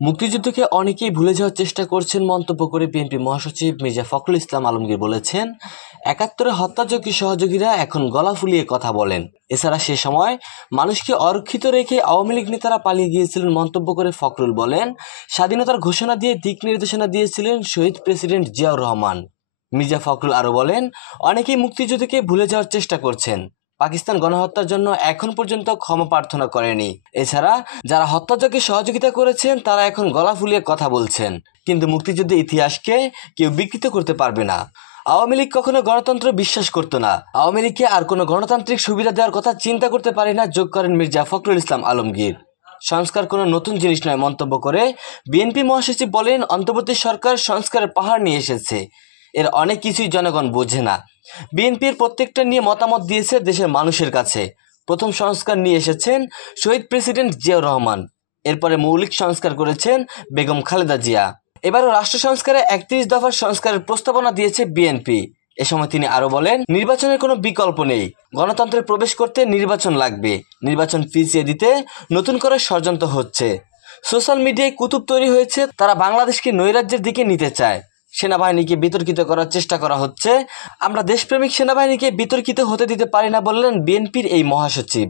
মুক্তিযুদ্ধকে অনেকেই ভুলে যাওয়ার চেষ্টা করছেন মন্তব্য করে বিএনপি মহাসচিব মির্জা ফখরুল ইসলাম আলমগীর বলেছেন, ৭১-এ হত্যাযজ্ঞের সহযোগীরা এখন গলা ফুলিয়ে কথা বলেন। এছাড়া সে সময় মানুষকে অরক্ষিত রেখে আওয়ামী লীগ নেতারা পালিয়ে গিয়েছিলেন মন্তব্য করে ফখরুল বলেন, স্বাধীনতার ঘোষণা দিয়ে দিক নির্দেশনা দিয়েছিলেন শহীদ প্রেসিডেন্ট জিয়াউর রহমান। মির্জা ফখরুল আরও বলেন, অনেকেই মুক্তিযুদ্ধকে ভুলে যাওয়ার চেষ্টা করছেন। পাকিস্তান গণহত্যার জন্য এখন পর্যন্ত ক্ষমা প্রার্থনা করেনি। এছাড়া যারা হত্যাযজ্ঞে সহযোগিতা করেছেন তারা এখন গলা ফুলিয়ে কথা বলছেন, কিন্তু মুক্তিযুদ্ধের ইতিহাসকে কেউ বিকৃত করতে পারবে না। আওয়ামী লীগ কখনো গণতন্ত্র বিশ্বাস করতো না, আওয়ামী লীগকে আর কোনো গণতান্ত্রিক সুবিধা দেওয়ার কথা চিন্তা করতে পারে না, যোগ করেন মির্জা ফখরুল ইসলাম আলমগীর। সংস্কার কোনো নতুন জিনিস নয় মন্তব্য করে বিএনপি মহাসচিব বলেন, অন্তর্বর্তী সরকার সংস্কারের পাহাড় নিয়ে এসেছে, এর অনেক কিছুই জনগণ বোঝে না। বিএনপির প্রত্যেকটা নিয়ে মতামত দিয়েছে দেশের মানুষের কাছে। প্রথম সংস্কার নিয়ে এসেছেন শহীদ প্রেসিডেন্ট জিয়াউর রহমান, এরপরে মৌলিক সংস্কার করেছেন বেগম খালেদা জিয়া। এবারও রাষ্ট্র সংস্কারে ৩১ দফার সংস্কারের প্রস্তাবনা দিয়েছে বিএনপি। এ সময় তিনি আরো বলেন, নির্বাচনের কোনো বিকল্প নেই, গণতন্ত্রে প্রবেশ করতে নির্বাচন লাগবে, নির্বাচন পিছিয়ে দিতে নতুন করে ষড়যন্ত্র হচ্ছে। সোশ্যাল মিডিয়ায় কুতুব তৈরি হয়েছে, তারা বাংলাদেশকে নৈরাজ্যের দিকে নিতে চায়। সেনাবাহিনীকে বিতর্কিত করার চেষ্টা করা হচ্ছে, আমরা দেশপ্রেমিক সেনাবাহিনীকে বিতর্কিত হতে দিতে পারি না, বললেন বিএনপির এই মহাসচিব।